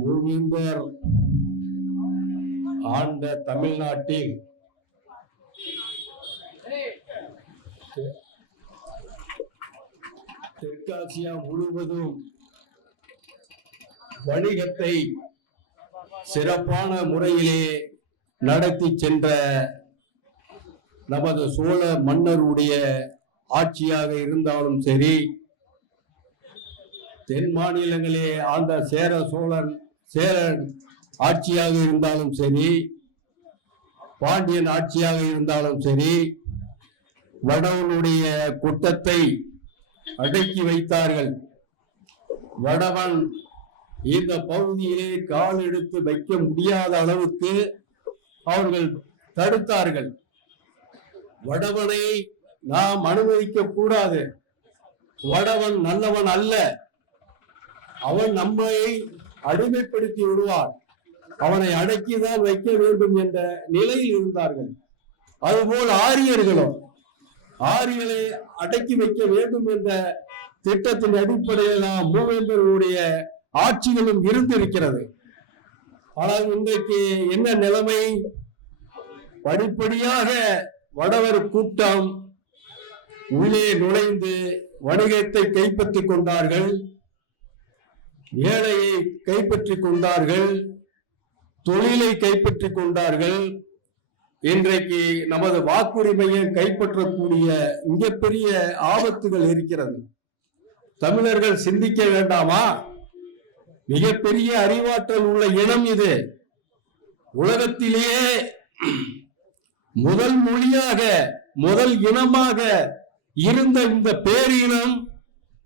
மூவேந்தர் ஆண்ட தமிழ்நாட்டில் தெற்காசியா முழுவதும் வணிகத்தை சிறப்பான முறையிலே நடத்தி சென்ற நமது சோழ மன்னருடைய ஆட்சியாக இருந்தாலும் சரி, தென் மாநிலங்களே ஆண்ட சேரன் ஆட்சியாக இருந்தாலும் சரி, பாண்டியன் ஆட்சியாக இருந்தாலும் சரி, வடவனுடைய குற்றத்தை அடக்கி வைத்தார்கள். வடவன் இந்த பகுதியிலே கால் எடுத்து வைக்க முடியாத அளவுக்கு அவர்கள் தடுத்தார்கள். வடவனை நாம் அனுமதிக்க கூடாது. வடவன் நல்லவன் அல்ல, அவன் நம்மை அடிமைப்படுத்தி விடுவான், அவனை அடக்கிதான் வைக்க வேண்டும் என்ற நிலையில் இருந்தார்கள். அதுபோல் ஆரியர்களை அடக்கி வைக்க வேண்டும் என்ற திட்டத்தின் அடிப்படையில் நாம் மூவேந்தர்களுடைய ஆட்சிகளும் இருந்திருக்கிறது. ஆனால் இன்றைக்கு என்ன நிலைமை? படிப்படியாக வடவர் கூட்டம் உள்ளே நுழைந்து வணிகத்தை கைப்பற்றிக் கொண்டார்கள், ஏழையை கைப்பற்றிக் கொண்டார்கள், தொழிலை கைப்பற்றிக் கொண்டார்கள். இன்றைக்கு நமது வாக்குரிமையை கைப்பற்றக்கூடிய மிகப்பெரிய ஆபத்துகள் இருக்கிறது. தமிழர்கள் சிந்திக்க வேண்டாமா? மிகப்பெரிய அறிவாற்றல் உள்ள இனம் இது. உலகத்திலேயே முதல் மொழியாக முதல் இனமாக இருந்த இந்த பேரினம்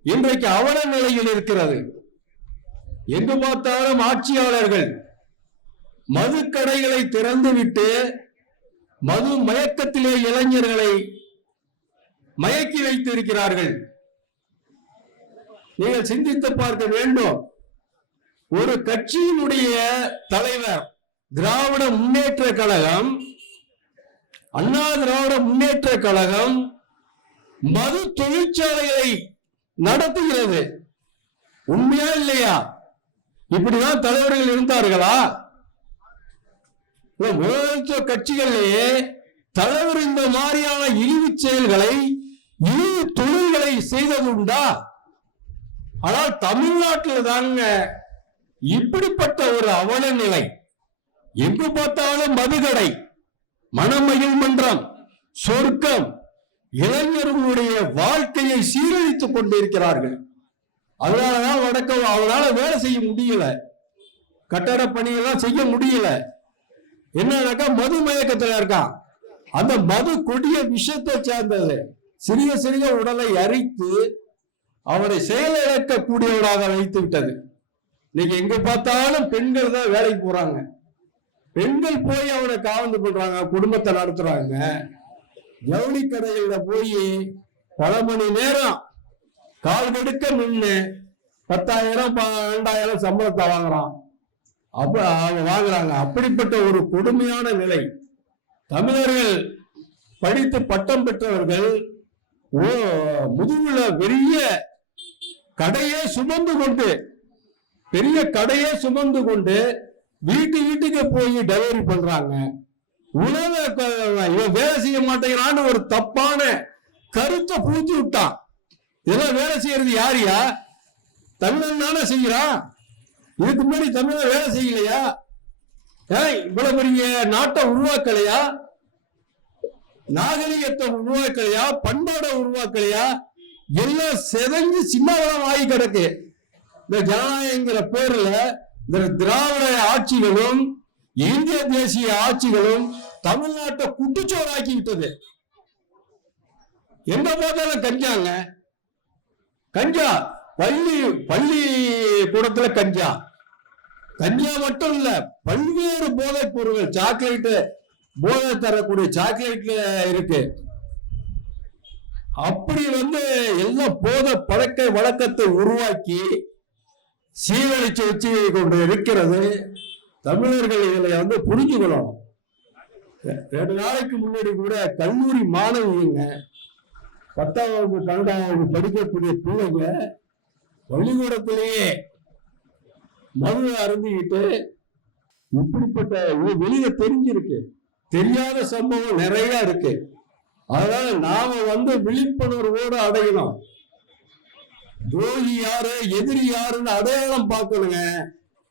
இன்றைக்கு அவல நிலையில் இருக்கிறது. எங்கு பார்த்தாலும் ஆட்சியாளர்கள் மதுக்கடைகளை திறந்துவிட்டு மது மயக்கத்திலே இளைஞர்களை மயக்கி வைத்திருக்கிறார்கள். நீங்கள் சிந்தித்து பார்க்க வேண்டும். ஒரு கட்சியினுடைய தலைவர் திராவிட முன்னேற்ற கழகம், அண்ணா திராவிட முன்னேற்ற கழகம் மது தொழிற்சாலைகளை நடத்துகிறது. உண்மையா இல்லையா? இப்படிதான் தலைவர்கள் இருந்தார்களா? முதலமைச்ச கட்சிகளிலேயே தலைவர் இந்த மாதிரியான இழிவு செயல்களை, இழிவு தொழில்களை செய்ததுண்டா? ஆனால் தமிழ்நாட்டில் தாங்க இப்படிப்பட்ட ஒரு அவல நிலை. எங்கு பார்த்தாலும் மதுகடை, மணமகிழ் மன்றம், சொர்க்கம், இளைஞர்களுடைய வாழ்க்கையை சீரழித்துக் கொண்டிருக்கிறார்கள். அதனாலதான் அவனால வேலை செய்ய முடியல, கட்டட பணியெல்லாம் செய்ய முடியல. என்னன்னாக்கா மது மயக்கத்துல இருக்கான். அந்த மது கொடிய விஷத்தை சேர்ந்தது. சிறிய சிறிய உடலை அரித்து அவரை செயலிழக்கக்கூடியவராக வைத்து விட்டது. இன்னைக்கு எங்க பார்த்தாலும் பெண்கள் தான் வேலைக்கு போறாங்க. பெண்கள் போய் அவனை காவந்து பண்றாங்க, குடும்பத்தை நடத்துறாங்க. ஜவுளி கடையில போய் பல மணி நேரம் கால் கெடுக்க நின்று 10,000 12,000 சம்பளத்தை வாங்குறான். வாங்குறாங்க. அப்படிப்பட்ட ஒரு கொடுமையான நிலை. தமிழர்கள் படித்து பட்டம் பெற்றவர்கள் முதுகுல பெரிய கடையே சுமந்து கொண்டு வீட்டுக்கு போய் டெலிவரி பண்றாங்க. உணவை இவன் வேலை செய்ய மாட்டேங்கிறான்னு ஒரு தப்பான கருத்தை பூச்சி விட்டான். இதெல்லாம் வேலை செய்யறது யாரியா? தமிழன் தானே செய்யறான். இதுக்கு முன்னாடி தமிழர் வேலை செய்யலையா? இவ்வளவு பெரிய நாட்டை உருவாக்கலையா? நாகரிகத்தை உருவாக்கலையா? பண்பாடை உருவாக்கலையா? எல்லாம் செதஞ்சு சின்னவளம் ஆகி கிடக்கு. இந்த ஜனநாயகங்கிற பேர்ல இந்த திராவிட ஆட்சிகளும் இந்திய தேசிய ஆட்சிகளும் தமிழ்நாட்டை குட்டிச்சோறாக்கி விட்டது. எங்க பார்த்தாலும் கஞ்சா, பள்ளி கூடத்துல கஞ்சா மட்டும் இல்ல, பல்வேறு போதைப் பொருட்கள், சாக்லேட், போதை தரக்கூடிய சாக்லேட்ல இருக்கு. அப்படி எல்லாம் போதை பழக்க வழக்கத்தை உருவாக்கி சீரழிச்சு வச்சு கொண்டு இருக்கிறது. தமிழர்கள் இதுல புரிஞ்சுக்கணும். 2 நாளைக்கு முன்னாடி கூட கல்லூரி மாணவிங்க 10ஆம் வகுப்பு 12ஆம் வகுப்பு படிக்கக்கூடிய பிள்ளைங்க பள்ளிக்கூடத்திலேயே மது அருந்திக்கிட்டு இப்படிப்பட்ட வெளியில தெரிஞ்சிருக்கு, தெரியாத சம்பவம் நிறைய இருக்கு. அதனால நாம விழிப்புணர்வோடு அடையணும். துரோகி யாரு, எதிரி யாருன்னு அடையாளம் பார்க்கணுங்க.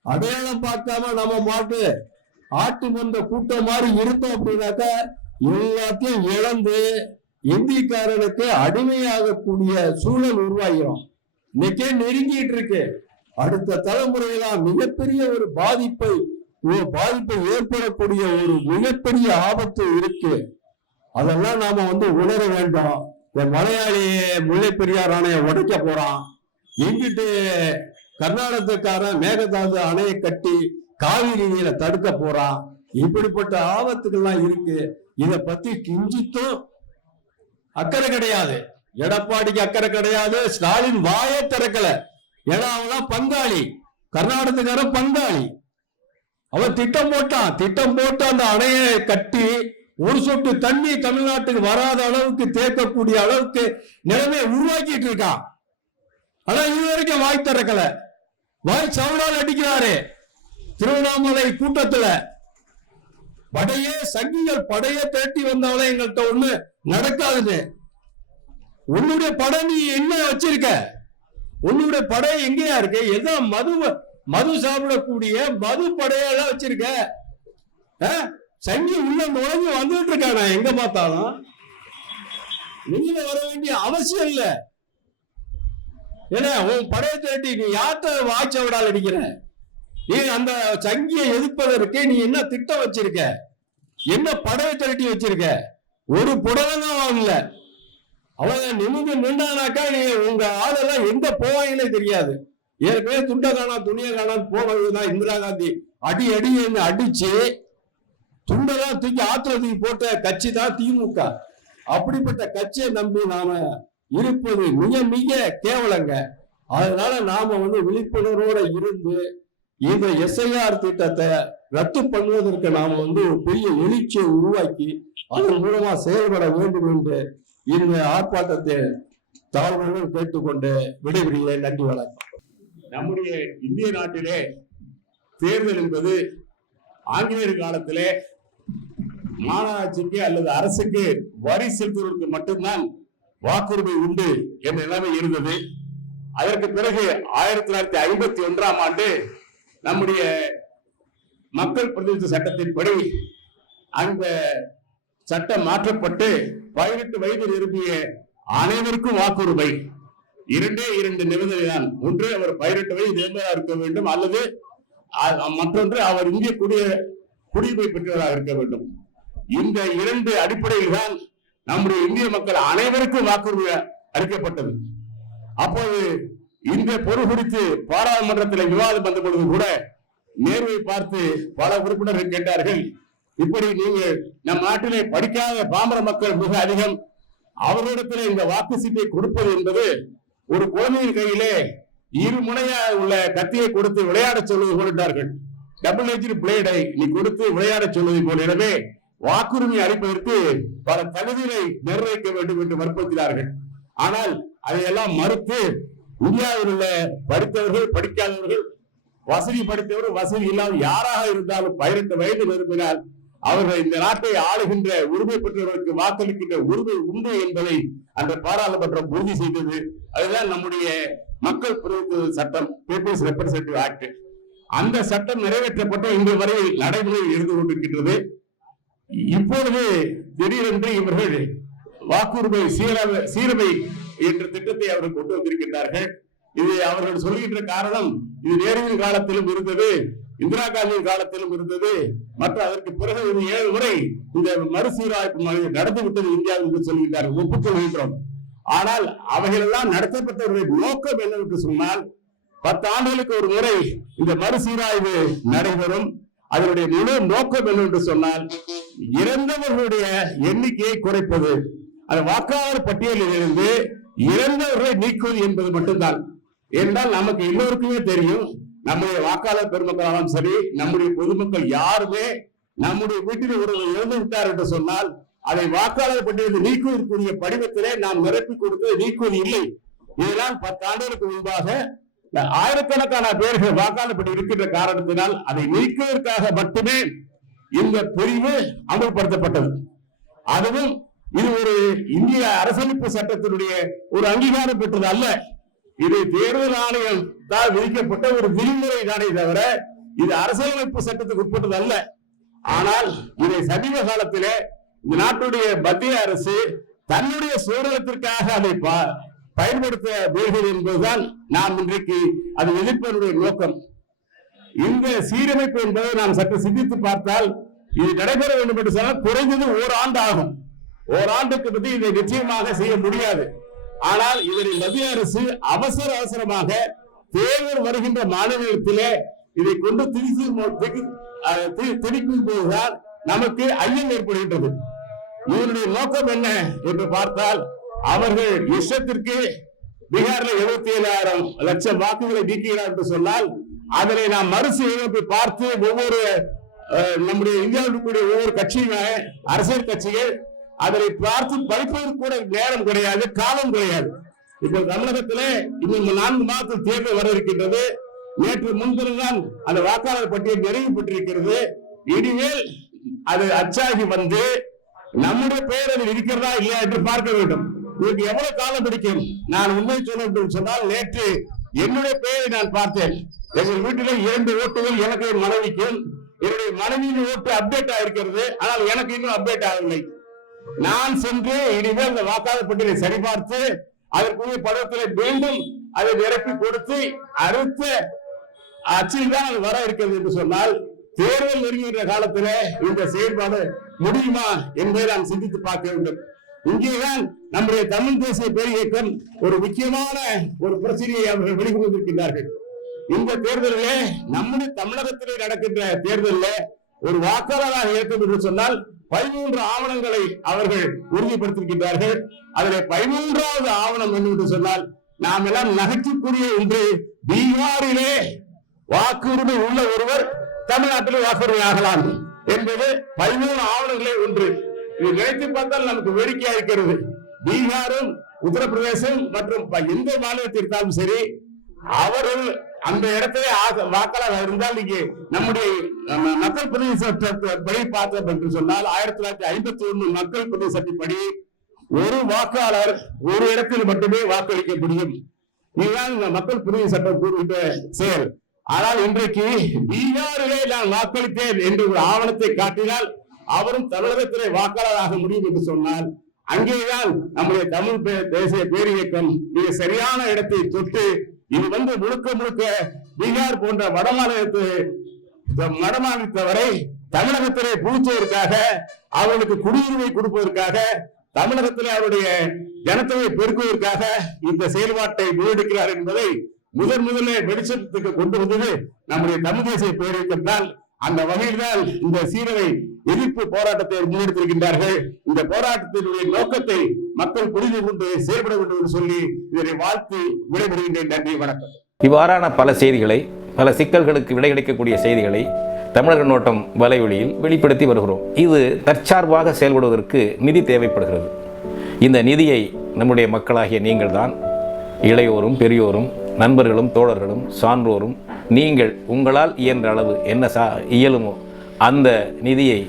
அடையாளம் பார்க்காம நம்ம மாட்டு ஆட்டு மந்த கூட்டம் மாதிரி இருந்தோம் அப்படின்னாக்க எல்லாத்தையும் இழந்து இந்திக்காரனுக்கு அடிமையாகக்கூடிய சூழல் உருவாகிறோம். இன்னைக்கே நெருங்கிட்டு இருக்கு. அடுத்த தலைமுறையெல்லாம் மிகப்பெரிய ஒரு பாதிப்பை ஏற்படக்கூடிய ஒரு மிகப்பெரிய ஆபத்து இருக்கு. அதெல்லாம் நாம உணர வேண்டும். மலையாளி முல்லை பெரியார் அணையை உடைக்க போறான், எங்கிட்டு கர்நாடகக்காரன் மேகதாது அணையை கட்டி காவிரி நீரை தடுக்க போறான். இப்படிப்பட்ட ஆபத்துக்கள்லாம் இருக்கு. இத பத்தி கிஞ்சித்தும் அக்கறை கிடையாது. எடப்பாடிக்கு அக்கறை கிடையாது. ஸ்டாலின் வாயே திறக்கல. ஏன்னா அவன் பங்காளி, கர்நாடகக்காரன் பங்காளி. அவன் திட்டம் போட்டு அந்த அணையை கட்டி ஒரு சொட்டு தண்ணி தமிழ்நாட்டுக்கு வராத அளவுக்கு தேக்கக்கூடிய அளவுக்கு நிலைமையை உருவாக்கிட்டு இருக்கான். ஆனா இது வரைக்கும் வாய் திறக்கல. வாய் சவுடால் அடிக்கிறாரு. திருவண்ணாமலை கூட்டத்துல சங்கிகள் படையே திரட்டி வந்தாலும் எங்கள்கிட்ட ஒண்ணு நடக்காதுன்னு. உன்னுடைய படை நீ என்ன வச்சிருக்க? உன்னுடைய படை எங்கேயா இருக்கு? ஏதோ மது சாப்பிடக்கூடிய மது படையெல்லாம் வச்சிருக்க. சங்கி உள்ள நுழைஞ்சு வந்துட்டு இருக்கானா? எங்க பார்த்தாலும் நீங்க வர வேண்டிய அவசியம் இல்ல. ஏன்னா உன் படையை திரட்டி நீ யார்கிட்ட வாய்ச்ச விடால் அடிக்கிற? நீ அந்த சங்கியை எதிர்ப்பதற்கு நீ என்ன திட்டம் வச்சிருக்க? என்ன படையை திரட்டி வச்சிருக்க? ஒரு புடவைதான் வாங்கல. அவங்க நிமிந்து நின்றானாக்கா நீ உங்க ஆளெல்லாம் எங்க போவாங்கன்னே தெரியாது. ஏற்கனவே துண்டை காணா துணியை காணான்னு போவதுதான் இந்திரா காந்தி அடி அடிச்சு துண்டெல்லாம் தூக்கி ஆத்திர தூக்கி போட்ட கட்சி தான் திமுக. அப்படிப்பட்ட கட்சியை நம்பி நாம இருப்பது மிக மிக கேவலங்க. அதனால நாம விழிப்புணர்வோட இருந்து இந்த எஸ்ஐஆர் திட்டத்தை ரத்து பண்ணுவதற்கு நாம ஒரு பெரிய எழுச்சியை உருவாக்கி அதன் மூலமா செயல்பட வேண்டும் என்று இந்த ஆர்ப்பாட்டத்தை தாழ்வுடன் கேட்டுக்கொண்டு விடைபெறுகிறேன். நன்றி, வணக்கம். நம்முடைய இந்திய நாட்டிலே தேர்தல் என்பது ஆங்கிலேயர் காலத்திலே மாநகராட்சிக்கு அல்லது அரசுக்கு வரி செலுத்துவதற்கு மட்டும்தான் வாக்குரிமை உண்டு என்ற நிலைமை இருந்தது. அதற்கு பிறகு 1951ஆம் ஆண்டு நம்முடைய மக்கள் பிரதிநிதி சட்டத்தின்படி அந்த சட்டம் மாற்றப்பட்டு 18 வயது நிரம்பிய அனைவருக்கும் வாக்குரிமை. 2 நிபந்தனை தான். ஒன்று, அவர் 18 வயது நிரம்பியவராக இருக்க வேண்டும், அல்லது மற்றொன்று அவர் இந்திய குடியுரிமை பெற்றவராக இருக்க வேண்டும். இந்த 2 அடிப்படையில் தான் நம்முடைய இந்திய மக்கள் அனைவருக்கும் வாக்குரிமை அளிக்கப்பட்டது. அப்போது இந்த பொருள் குறித்து பாராளுமன்றத்தில் விவாதம் வந்த பொழுது கூட நேருவை பார்த்து பல உறுப்பினர்கள் கேட்டார்கள், இப்படி நீங்கள் நம் நாட்டிலே படிக்காத பாமர மக்கள் மிக அதிகம், அவர்களிடத்தில் இந்த வாக்கு சீட்டை கொடுப்பது என்பது ஒரு குழந்தையின் கையிலே இருமுனையா உள்ள கத்தியை கொடுத்து விளையாட சொல்வது போட்டார்கள். டபுள் எட்ஜ் பிளேடை நீ கொடுத்து விளையாட சொல்வதை போல. எனவே வாக்குரிமை அளிப்பதற்கு பல தகுதிகளை நிர்ணயிக்க வேண்டும் என்று வற்புறுத்தினார்கள். ஆனால் அதையெல்லாம் மறுத்து இந்தியாவில் உள்ள படித்தவர்கள், படிக்காதவர்கள், வசதி படித்தவர்கள், வசதி இல்லாத யாராக இருந்தாலும் 18 வயது நிரம்பினால் அவர்கள் இந்த நாட்டை ஆளுகின்ற உரிமை பெற்றவர்களுக்கு வாக்களிக்கின்ற உரிமை உண்டு என்பதை அந்த பாராளுமன்றம் உறுதி செய்தது. அதுதான் நம்முடைய மக்கள் பிரதிநிதித்துவ சட்டம், பீப்புள்ஸ் ரெப்ரசன்டேட்டிவ் ஆக்ட். அந்த சட்டம் நிறைவேற்றப்பட்ட இன்று வரை நடைமுறையில் இருந்து கொண்டிருக்கின்றது. இப்பொழுது திடீரென்று இவர்கள் வாக்குரிமை சீரமை என்ற திட்டத்தை அவர்கள் கொண்டு வந்திருக்கின்றார்கள். இது அவர்கள் சொல்கின்ற காரணம், இது நேருவின் காலத்திலும் இருந்தது, இந்திரா காந்தியின் காலத்திலும் இருந்தது, மற்ற அதற்கு பிறகு 7 முறை இந்த மறுசீராய்ப்பு நடந்துவிட்டது இந்தியாவில் என்று சொல்கின்றார்கள். ஒப்புக்கொள்கின்றோம். ஆனால் அவைகளெல்லாம் நடத்தப்பட்டவர்களுடைய நோக்கம் என்னவென்று சொன்னால், 10 ஆண்டுகளுக்கு ஒரு முறை இந்த மறுசீராய்வு நடைபெறும். அதனுடைய முழு நோக்கம் என்னவென்று சொன்னால், இறந்தவர்களுடைய எண்ணிக்கையை குறைப்பது, அந்த வாக்காளர் பட்டியலில் இருந்து இறந்தவர்களை நீக்குவது என்பது மட்டும்தான். என்றால் நமக்கு எல்லோருக்குமே தெரியும், நம்முடைய வாக்காளர் பெருமக்களாலும் சரி, நம்முடைய பொதுமக்கள் யாருமே நம்முடைய வீட்டில் ஒருவர் இறந்து விட்டார் என்று சொன்னால் அதை வாக்காளர் பட்டியலில் நீக்குவதற்குரிய படிவத்திலே நாம் நிரப்பி கொடுத்து நீக்குவது இல்லை. இதனால் 10 ஆண்டுகளுக்கு முன்பாக ஆயிரக்கணக்கான பேர்கள் வாக்காளர் பட்டியல் இருக்கின்ற காரணத்தினால் அதை நீக்குவதற்காக மட்டுமே இந்த பிரிவு அமல்படுத்தப்பட்டது. அதுவும் இது ஒரு இந்திய அரசியலமைப்பு சட்டத்தினுடைய ஒரு அங்கீகாரம் பெற்றது அல்ல. இது தேர்தல் ஆணையம் தான் விதிக்கப்பட்ட ஒரு விதிமுறை தானே தவிர இது அரசியலமைப்பு சட்டத்துக்கு உட்பட்டது அல்ல. ஆனால் இதை சமீப காலத்திலே இந்த நாட்டுடைய மத்திய அரசு தன்னுடைய சுதந்திரத்திற்காக அதை பயன்படுத்த வேண்டும் என்பதுதான் நாம் இன்றைக்கு அது எதிர்ப்பதனுடைய நோக்கம். இந்த சீரமைப்பு என்பதை நாம் சற்று சிந்தித்து பார்த்தால் இது நடைபெற வேண்டும் என்று சொன்னால் குறைந்தது ஓராண்டு ஆகும். ஓராண்டுக்கு பற்றி இதை நிச்சயமாக செய்ய முடியாது. ஆனால் இதனை மத்திய அரசு அவசரமாக தேர்தல் வருகின்ற மாநிலத்திலே இதை கொண்டு திணிக்கும் போதுதான் நமக்கு ஐயம் ஏற்படுகின்றது. இதனுடைய நோக்கம் என்ன என்று பார்த்தால் அவர்கள் இஷ்டத்திற்கு பீகார்ல 77,000 லட்சம் வாக்குகளை நீக்கிறார் என்று சொன்னால் அதனை நாம் மறுசீரமைப்பு பார்த்து ஒவ்வொரு நம்முடைய இந்தியாவில் கூடிய ஒவ்வொரு கட்சியுமே அரசியல் கட்சிகள் அதனை பார்த்து படிப்பதற்கு கூட நேரம் கிடையாது, காலம் கிடையாது. இப்ப தமிழகத்திலே இன்னும் 4 மாதத்தில் தேர்தல் வர இருக்கின்றது. நேற்று முன்தினம் அந்த வாக்காளர் பட்டியல் நிறைவு பெற்றிருக்கிறது. இனிமேல் அது அச்சாகி வந்து நம்முடைய பெயர் அதில் இருக்கிறதா இல்லையா என்று பார்க்க வேண்டும். இதுக்கு எவ்வளவு காலம் பிடிக்கும்? நான் உண்மை சொல்ல சொன்னால் நேற்று என்னுடைய பெயரை நான் பார்த்தேன். எங்கள் வீட்டிலே 2 ஓட்டுகள் எனக்கு மனைவிக்கும், என்னுடைய மனைவியின் ஓட்டு அப்டேட் ஆயிருக்கிறது. ஆனால் எனக்கு இன்னும் அப்டேட் ஆகவில்லை. நான் சென்று இனிமேல் அந்த வாக்காளர் பட்டியலை சரிபார்த்து அதற்குரிய படத்திலே மீண்டும் அதை நிரப்பி கொடுத்து அடுத்த அச்சில் தான் அது வர இருக்கிறது என்று சொன்னால் தேர்தல் நெருங்குகின்ற காலத்திலே இந்த செயல்பாடு முடியுமா என்பதை நாம் சிந்தித்து பார்க்க வேண்டும். இங்கேதான் நம்முடைய தமிழ் தேசிய பேரியக்கம் ஒரு முக்கியமான ஒரு பிரச்சனையை அவர்கள் வெளிக்கொண்டிருக்கின்றார்கள். இந்த தேர்தலிலே நம்முடைய தமிழகத்திலே நடக்கின்ற தேர்தலில் ஒரு வாக்காளராக இருக்கும் என்று சொன்னால் 13 ஆவணங்களை அவர்கள் உறுதிப்படுத்தியிருக்கின்றார்கள். அதில் 13வது ஆவணம் என்று சொன்னால் நாம் எல்லாம் நகைக்கக்கூடிய ஒன்று, பீகாரிலே வாக்குரிமை உள்ள ஒருவர் தமிழ்நாட்டிலே வாக்குரிமை ஆகலாம் என்பது 13 ஆவணங்களே ஒன்று. இது நினைத்து பார்த்தால் நமக்கு வேடிக்கையா இருக்கிறது. பீகாரும் உத்தரப்பிரதேசம் மற்றும் எந்த மாநிலத்திற்காலும் சரி அவர்கள் அந்த இடத்திலே வாக்காளர் இருந்தால் இங்கே நம்முடைய மக்கள் பிரதிநிதி சட்டப்படி பார்த்தோம் என்று சொன்னால் 1951 மக்கள் பிரதிநிதி சட்டப்படி ஒரு வாக்காளர் ஒரு இடத்தில் மட்டுமே வாக்களிக்க முடியும். இதுதான் இந்த மக்கள் பிரதிநிதி சட்டம் கூறுகின்ற செயல். ஆனால் இன்றைக்கு பீகாரிலே நான் வாக்களித்தேன் என்று ஒரு ஆவணத்தை காட்டினால் அவரும் தமிழகத்திலே வாக்காளராக முடியும் என்று சொன்னால் அங்கேதான் நம்முடைய தமிழ் தேசிய பேரியக்கம் மிக சரியான இடத்தை தொட்டு இது முழுக்க பீகார் போன்ற வடமாநிலத்தவரை தமிழகத்திலே புகுத்துவதற்காக அவர்களுக்கு குடியுரிமை கொடுப்பதற்காக தமிழகத்திலே அவருடைய ஜனத்தொகை பெருக்குவதற்காக இந்த செயல்பாட்டை முன்னெடுக்கிறார் என்பதை முதலே வெளிச்சத்துக்கு கொண்டு வந்தது நம்முடைய தமிழ் தேசிய பேரியக்கம் தான். அந்த வகையில் தான் இந்த சீரவை எதிர்ப்பு போராட்டத்தை முன்னெடுத்திருக்கின்றார்கள். இந்த போராட்டத்தினுடைய நோக்கத்தை மக்கள் புரிந்து கொண்டு செயல்பட வேண்டும் என்று சொல்லி இதனை வாழ்த்து விடைபெறுகின்றேன். நன்றி, வணக்கம். இவ்வாறான பல செய்திகளை, பல சிக்கல்களுக்கு விடை கிடைக்கக்கூடிய செய்திகளை தமிழர் கண்ணோட்டம் வலையொலியில் வெளிப்படுத்தி வருகிறோம். இது தற்சார்பாக செயல்படுவதற்கு நிதி தேவைப்படுகிறது. இந்த நிதியை நம்முடைய மக்களாகிய நீங்கள் தான், இளையோரும் பெரியோரும் நண்பர்களும் தோழர்களும் சான்றோரும் நீங்கள் உங்களால் இயன்ற அளவு என்ன இயலுமோ அந்த நிதியை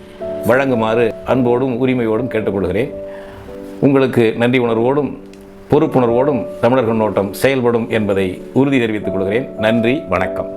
வழங்குமாறு அன்போடும் உரிமையோடும் கேட்டுக்கொள்கிறேன். உங்களுக்கு நன்றி உணர்வோடும் பொறுப்புணர்வோடும் தமிழர் கண்ணோட்டம் செயல்படும் என்பதை உறுதி தெரிவித்துக் கொள்கிறேன். நன்றி, வணக்கம்.